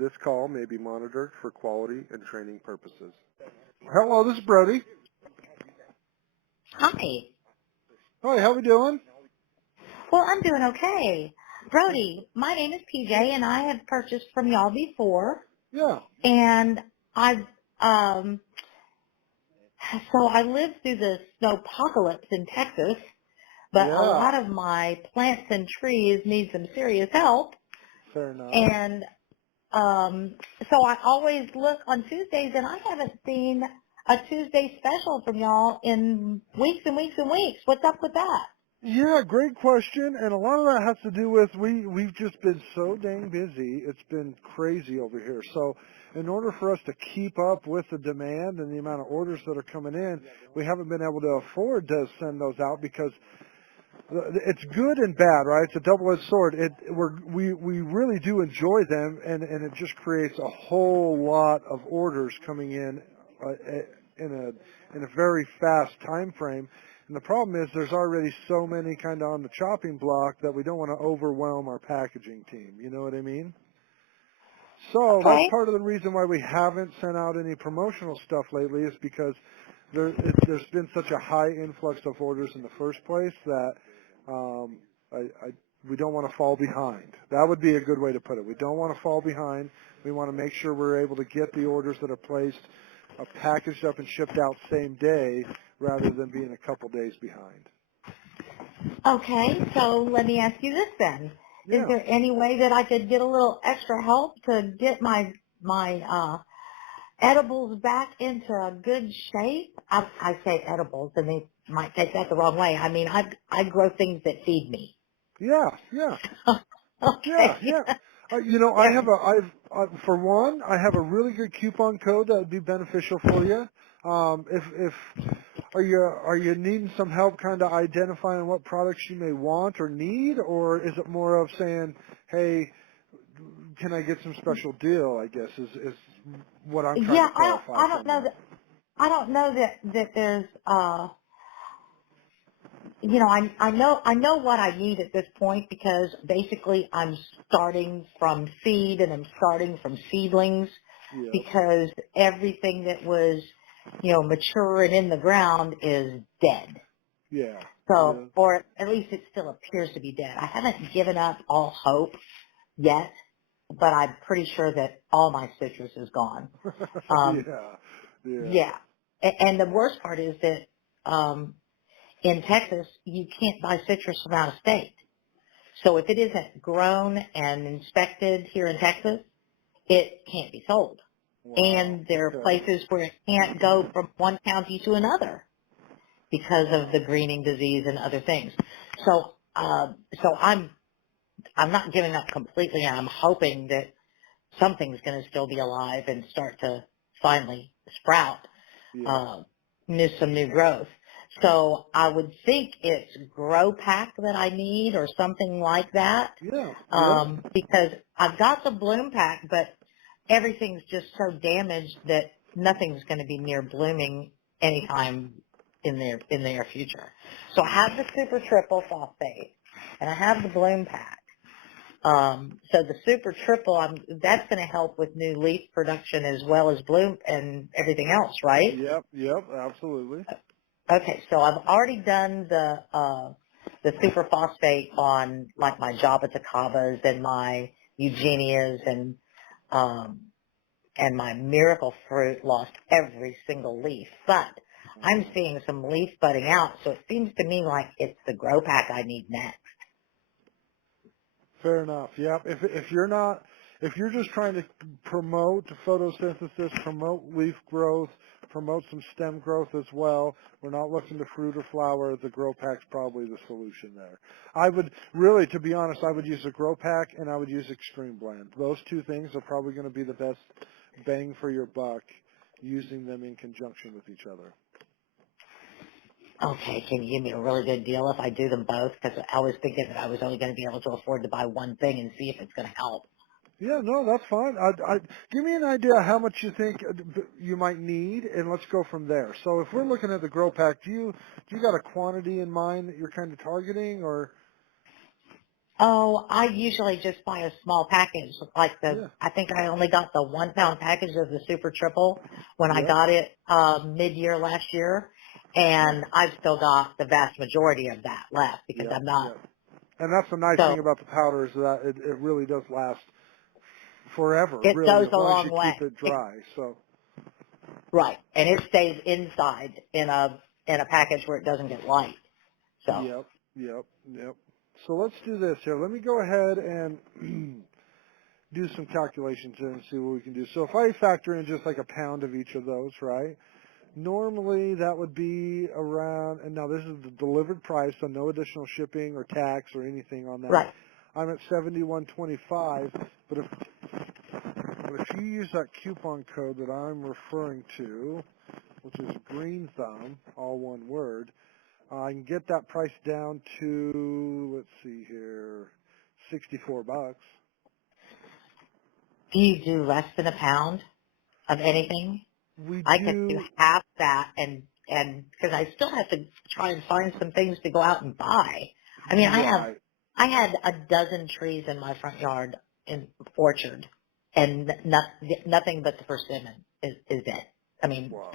This call may be monitored for quality and training purposes. Hello, this is Brody. Hi. Hi, how we doing? Well, I'm doing okay. Brody, my name is PJ, and I have purchased from y'all before, Yeah. and I've, so I lived through the snowpocalypse in Texas, but a Yeah. lot of my plants and trees need some serious help, Fair enough. and, so I always look on Tuesdays, and I haven't seen a Tuesday special from y'all in weeks and weeks and weeks. What's up with that? Yeah, great question. And a lot of that has to do with we've just been so dang busy. It's been crazy over here. So in order for us to keep up with the demand and the amount of orders that are coming in, we haven't been able to afford to send those out because it's good and bad, right? It's a double-edged sword. We really do enjoy them, and it just creates a whole lot of orders coming in a very fast time frame. And the problem is there's already so many kind of on the chopping block that we don't want to overwhelm our packaging team. You know what I mean? So that's Okay. part of the reason why we haven't sent out any promotional stuff lately is because there's been such a high influx of orders in the first place that um, we don't want to fall behind. That would be a good way to put it. We don't want to fall behind. We want to make sure we're able to get the orders that are placed packaged up and shipped out same day rather than being a couple days behind. Okay, so let me ask you this then. Is Yeah. there any way that I could get a little extra help to get my edibles back into a good shape? I say edibles, and they might take that the wrong way. I mean, I grow things that feed me. Yeah. Yeah. Yeah, Okay. yeah. You know, I have There- for one, I have a really good coupon code that would be beneficial for you. If are you needing some help kind of identifying what products you may want or need, or is it more of saying, hey, can I get some special deal? I guess is what I'm trying yeah, to clarify I don't from know you. that I don't know that there's you know, I know what I need at this point because basically I'm starting from seed and I'm starting from seedlings Yep. because everything that was, you know, mature and in the ground is dead. Yeah. So, Yeah. or at least it still appears to be dead. I haven't given up all hope yet, but I'm pretty sure that all my citrus is gone. Um, Yeah. Yeah. yeah. And the worst part is that, in Texas, you can't buy citrus from out of state. So if it isn't grown and inspected here in Texas, it can't be sold. Wow. And there are Okay. places where it can't go from one county to another because of Wow. the greening disease and other things. So, so I'm not giving up completely. I'm hoping that something's going to still be alive and start to finally sprout. Yeah. uh, some new growth. So I would think it's Grow Pack that I need or something like that, Yeah. Yep. because I've got the Bloom Pack, but everything's just so damaged that nothing's going to be near blooming anytime in the near future. So I have the Super Triple Phosphate, and I have the Bloom Pack. So the Super Triple, that's going to help with new leaf production as well as bloom and everything else, right? Yep. Yep. Absolutely. Okay, so I've already done the super phosphate on like my Java Tacabas and my Eugenias um and my Miracle Fruit lost every single leaf. But I'm Oh. seeing some leaf budding out, so it seems to me like it's the Grow Pack I need next. Fair enough. Yep. If you're just trying to promote photosynthesis, promote leaf growth, promote some stem growth as well, we're not looking to fruit or flower, the grow pack's probably the solution there. I would really, to be honest, I would use a grow pack and I would use extreme blend. Those two things are probably going to be the best bang for your buck using them in conjunction with each other. Okay, can you give me a really good deal if I do them both? Because I was thinking that I was only going to be able to afford to buy one thing and see if it's going to help. Yeah, no, that's fine. Give me an idea how much you think you might need, and let's go from there. So if we're looking at the grow pack, do you got a quantity in mind that you're kind of targeting, or? Oh, I usually just buy a small package. Yeah. I think I only got the 1 pound package of the Super Triple when I Yep. got it mid-year last year, Yeah. and I've still got the vast majority of that left because Yep. I'm not. Yep. And that's the nice So thing about the powder is that it really does last forever, it really, goes as a long as long you way. keep it dry. So. Right, and it stays inside in a package where it doesn't get light. So Yep. Yep. Yep. So let's do this here. Let me go ahead and do some calculations here and see what we can do. So if I factor in just like a pound of each of those, right? Normally that would be around, and now this is the delivered price, so no additional shipping or tax or anything on that. right. I'm at 71.25, but if you use that coupon code that I'm referring to, which is Green Thumb, all one word, I can get that price down to, let's see here, $64. Do you do less than a pound of anything? We I could do do, half that and because I still have to try and find some things to go out and buy. I mean, right. I had a dozen trees in my front yard in orchard, and nothing but the persimmon is dead. I mean, Wow.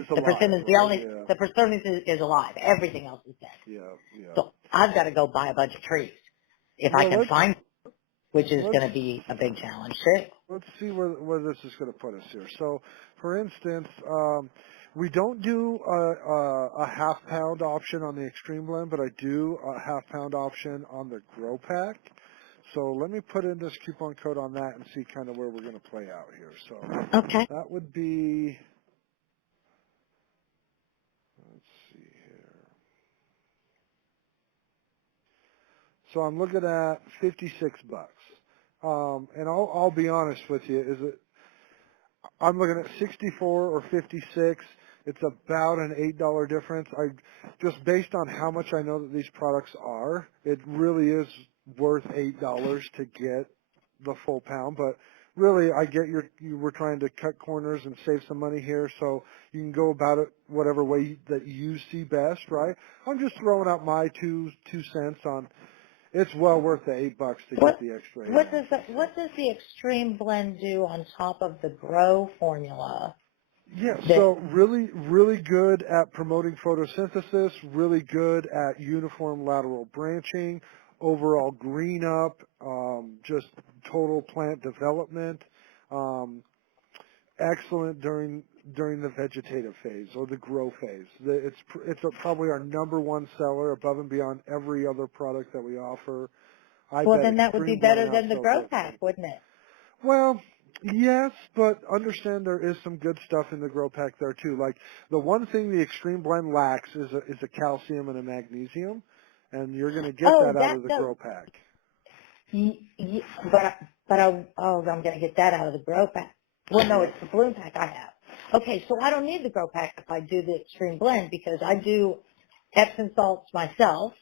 It's the alive, persimmon is the right? only Yeah. the persimmon is alive. Everything else is dead. Yeah. Yeah. So I've got to go buy a bunch of trees if I Well, can find, which is let's going to be a big challenge too. let's see where this is going to put us here. So, for instance, we don't do a half pound option on the extreme blend, but I do a half pound option on the grow pack. So let me put in this coupon code on that and see kind of where we're going to play out here. So Okay. that would be, let's see here. So I'm looking at $56. And I'll be honest with you, is it I'm looking at 64 or 56. It's about an $8 difference. I just based on how much I know that these products are, it really is worth $8 to get the full pound. But really, I get you were trying to cut corners and save some money here, so you can go about it whatever way that you see best, right? I'm just throwing out my two cents on. It's well worth the $8 to get What the extra 8 what does ounces. So. what does the extreme blend do on top of the grow formula? Yeah, That so really good at promoting photosynthesis, really good at uniform lateral branching, overall green up, just total plant development, um, excellent during the vegetative phase or the grow phase. Probably our number one seller above and beyond every other product that we offer. I well, bet then that would be Extreme Blend better than the outsells grow pack, everything. wouldn't it? Well, yes, but understand there is some good stuff in the grow pack there too. Like the one thing the Extreme Blend lacks is a calcium and a magnesium, and you're going to get Oh, that out that of the no. grow pack. I'm going to get that out of the grow pack. Well, no, Yep. it's the bloom pack I have. Okay, so I don't need the grow pack if I do the extreme blend because I do Epsom salts myself.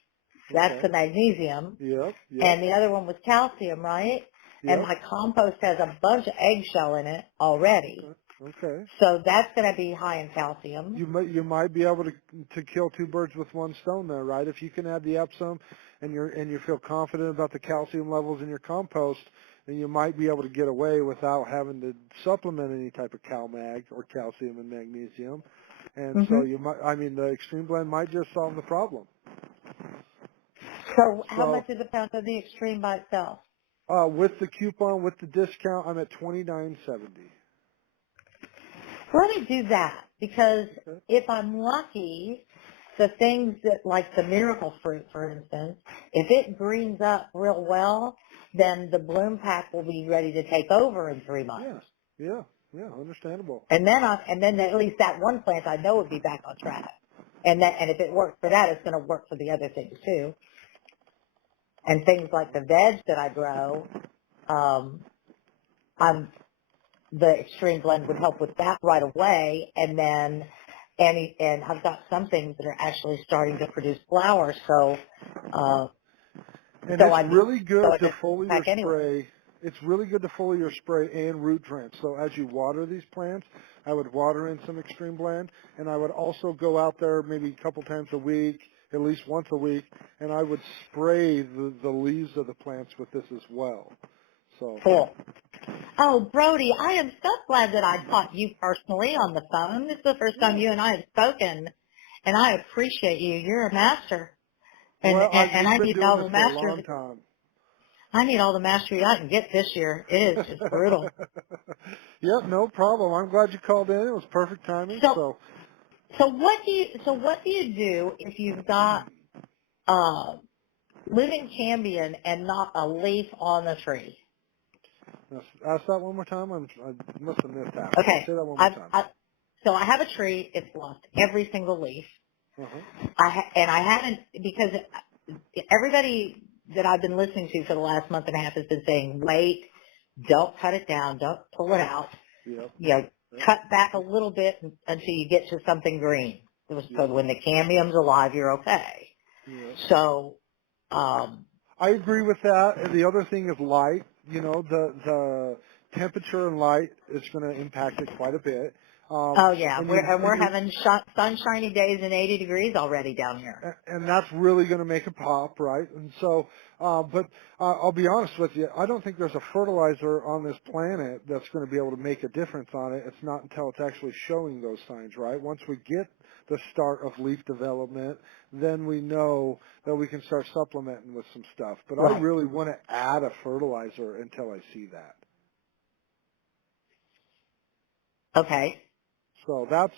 That's the Okay. magnesium. Yep. Yep. And the other one was calcium, right? And Yep. my compost has a bunch of eggshell in it already. Okay. Okay. So that's going to be high in calcium. You might be able to kill two birds with one stone there, right? If you can add the Epsom and you feel confident about the calcium levels in your compost, then you might be able to get away without having to supplement any type of CalMag or calcium and magnesium. And so hmm the Extreme Blend might just solve the problem. So how So much is a pound of the extreme by itself? with the coupon, with the discount, I'm at $29.70. Let me do that because Okay. if I'm lucky, the things that, like the miracle fruit, for instance, if it greens up real well, then the bloom pack will be ready to take over in 3 months. Yeah. Yeah. Yeah. Understandable. And then at least that one plant I know would be back on track. And if it works for that, it's going to work for the other things too. And things like the veg that I grow, um, the extreme blend would help with that right away. And then, and I've got some things that are actually starting to produce flowers. Uh, And so it's I'd really throw good it to in the foliar pack anyway. spray. It's really good to foliar spray and root drench. So as you water these plants, I would water in some Extreme Blend, and I would also go out there maybe a couple times a week at least once a week, and I would spray the leaves of the plants with this as well. So, Cool. Oh, Brody, I am so glad that I caught you personally on the phone. This is the first time yeah. you and I have spoken, and I appreciate you. You're a master, and Well, and, and you've I been need doing all this the for a mastery. long time. I need all the mastery I can get this year. It is just brutal. Yep, no problem. I'm glad you called in. It was perfect timing. So, So, what do you do if you've got living cambion and not a leaf on the tree? ask that one more time. I must have missed half of it. Okay, Say that one more time. so I have a tree. It's lost every single leaf. Uh-huh. And I haven't, because everybody that I've been listening to for the last month and a half has been saying, wait, don't cut it down, don't pull it out, Yep. you know, Yep. cut back a little bit until you get to something green. It was so Yep. when the cambium's alive, you're okay. Yep. So, I agree with that. And the other thing is light. You know, the temperature and light is going to impact it quite a bit. oh yeah, And we're having sunshiny days and 80 degrees already down here. and that's really going to make it pop, right? And so, but I'll be honest with you, I don't think there's a fertilizer on this planet that's going to be able to make a difference on it. It's not until it's actually showing those signs, right? Once we get the start of leaf development, then we know that we can start supplementing with some stuff. But I Right. really want to add a fertilizer until I see that. Okay. So that's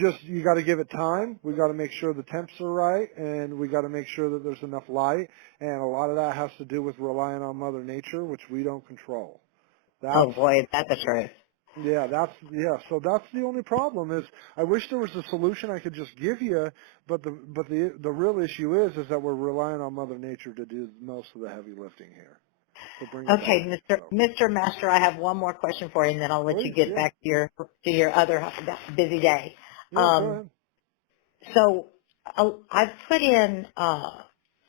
just, you got to give it time. We got to make sure the temps are right, and we got to make sure that there's enough light. And a lot of that has to do with relying on Mother Nature, which we don't control. That's, Oh boy, is that the truth. yeah. So that's the only problem is I wish there was a solution I could just give you, but the real issue is that we're relying on Mother Nature to do most of the heavy lifting here to bring it Okay, back. So Mr. Master, I have one more question for you, and then I'll let you please, get yeah, back to your other busy day. yeah, go ahead. So I've put in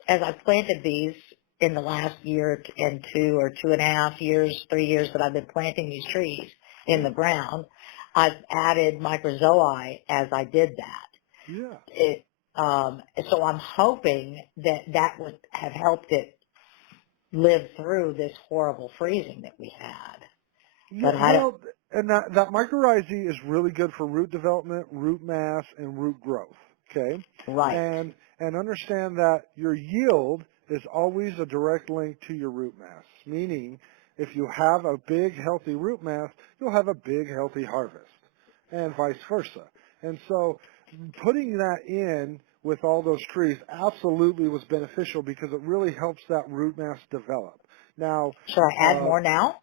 as I planted these in the last year and 2.5 years, 3 years that I've been planting these trees in the ground. I've added Mycorrhizae as I did that. Yeah. It, so I'm hoping that would have helped it live through this horrible freezing that we had. Yeah, But I don't, well, and that mycorrhizae is really good for root development, root mass, and root growth. Okay, right, and understand that your yield is always a direct link to your root mass. Meaning, if you have a big healthy root mass, you'll have a big healthy harvest, and vice versa. And so, putting that in with all those trees absolutely was beneficial because it really helps that root mass develop. Now, should I add more now?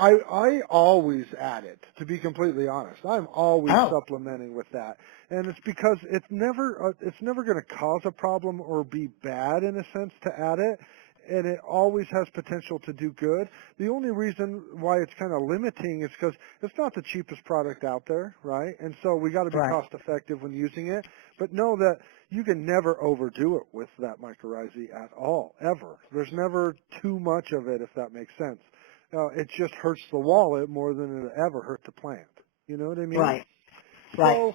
I always add it, to be completely honest. I'm always Oh, supplementing with that. And it's because it's never going to cause a problem or be bad in a sense to add it. And it always has potential to do good. The only reason why it's kind of limiting is because it's not the cheapest product out there, right? And so we got to be right, cost effective when using it. But know that you can never overdo it with that mycorrhizae at all, ever. There's never too much of it, if that makes sense. It just hurts the wallet more than it ever hurt the plant. You know what I mean? right, right.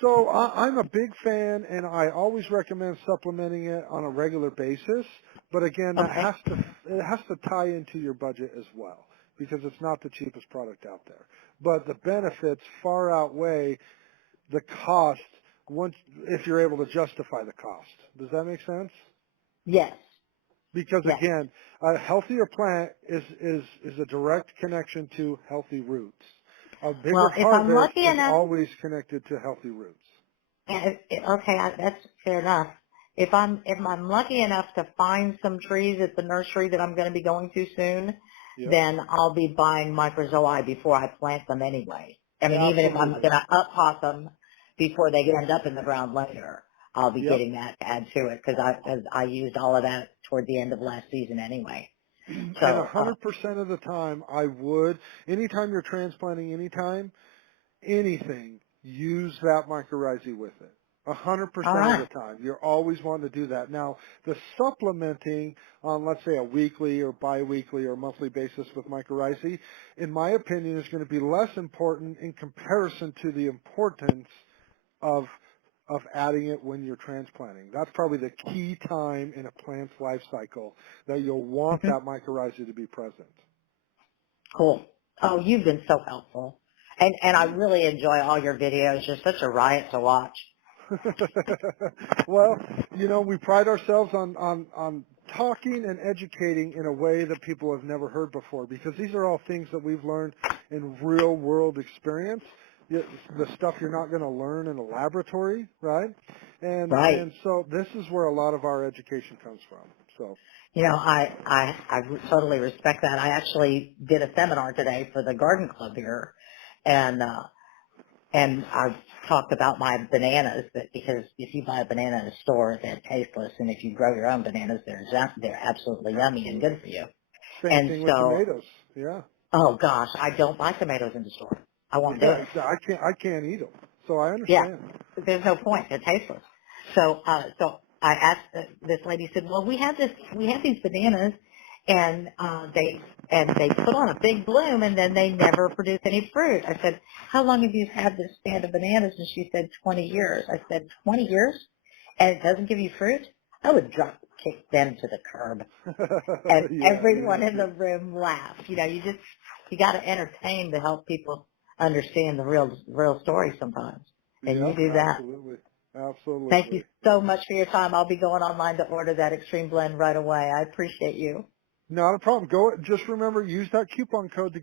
So, I'm a big fan, and I always recommend supplementing it on a regular basis. But again, Okay. it has to tie into your budget as well because it's not the cheapest product out there. But the benefits far outweigh the cost once if you're able to justify the cost. Does that make sense? Yes, Because yes. again, a healthier plant is a direct connection to healthy roots. A bigger Well, if I'm harvest lucky is enough, always connected to healthy roots. okay, that's fair enough. If I'm lucky enough to find some trees at the nursery that I'm going to be going to soon, Yep. then I'll be buying Mycorrhizae before I plant them anyway. I mean, even if I'm going Absolutely. to up-pot them before they end up in the ground later, I'll be Yep. getting that to add to it because I used all of that toward the end of last season anyway. And So, 100% of the time, I would. Anytime you're transplanting, anything, use that mycorrhizae with it. all 100% of right, the time. You're always wanting to do that. Now, the supplementing on, let's say, a weekly or biweekly or monthly basis with mycorrhizae, in my opinion, is going to be less important in comparison to the importance of of adding it when you're transplanting. That's probably the key time in a plant's life cycle that you'll want Mhm. that mycorrhizae to be present. Cool. Oh, you've been so helpful. And I really enjoy all your videos. You're such a riot to watch. Well, we pride ourselves on talking and educating in a way that people have never heard before, because these are all things that we've learned in real world experience. The stuff you're not going to learn in a laboratory, right? Right. And so this is where a lot of our education comes from. So I totally respect that. I actually did a seminar today for the garden club here, and I talked about my bananas, that because if you buy a banana in a store, they're tasteless, and if you grow your own bananas, they're absolutely yummy and good for you. same And thing with so, tomatoes. Yeah. oh gosh, I don't buy tomatoes in the store. I won't do Yeah, it. I can't eat them. So I Yeah, understand. there's no point. They're tasteless. So I asked this lady, said, well, we have these bananas, and they put on a big bloom, and then they never produce any fruit. I said, how long have you had this stand of bananas? And she said, 20 years. I said, 20 years, and it doesn't give you fruit? I would kick them to the curb. And Yeah, you everyone have in to. the room laughed. You got to entertain to help people understand the real story sometimes. And you Yep, do that. absolutely. Thank you Absolutely. so much for your time. I'll be going online to order that Extreme Blend right away. I appreciate you. Not a problem. Just remember, use that coupon code to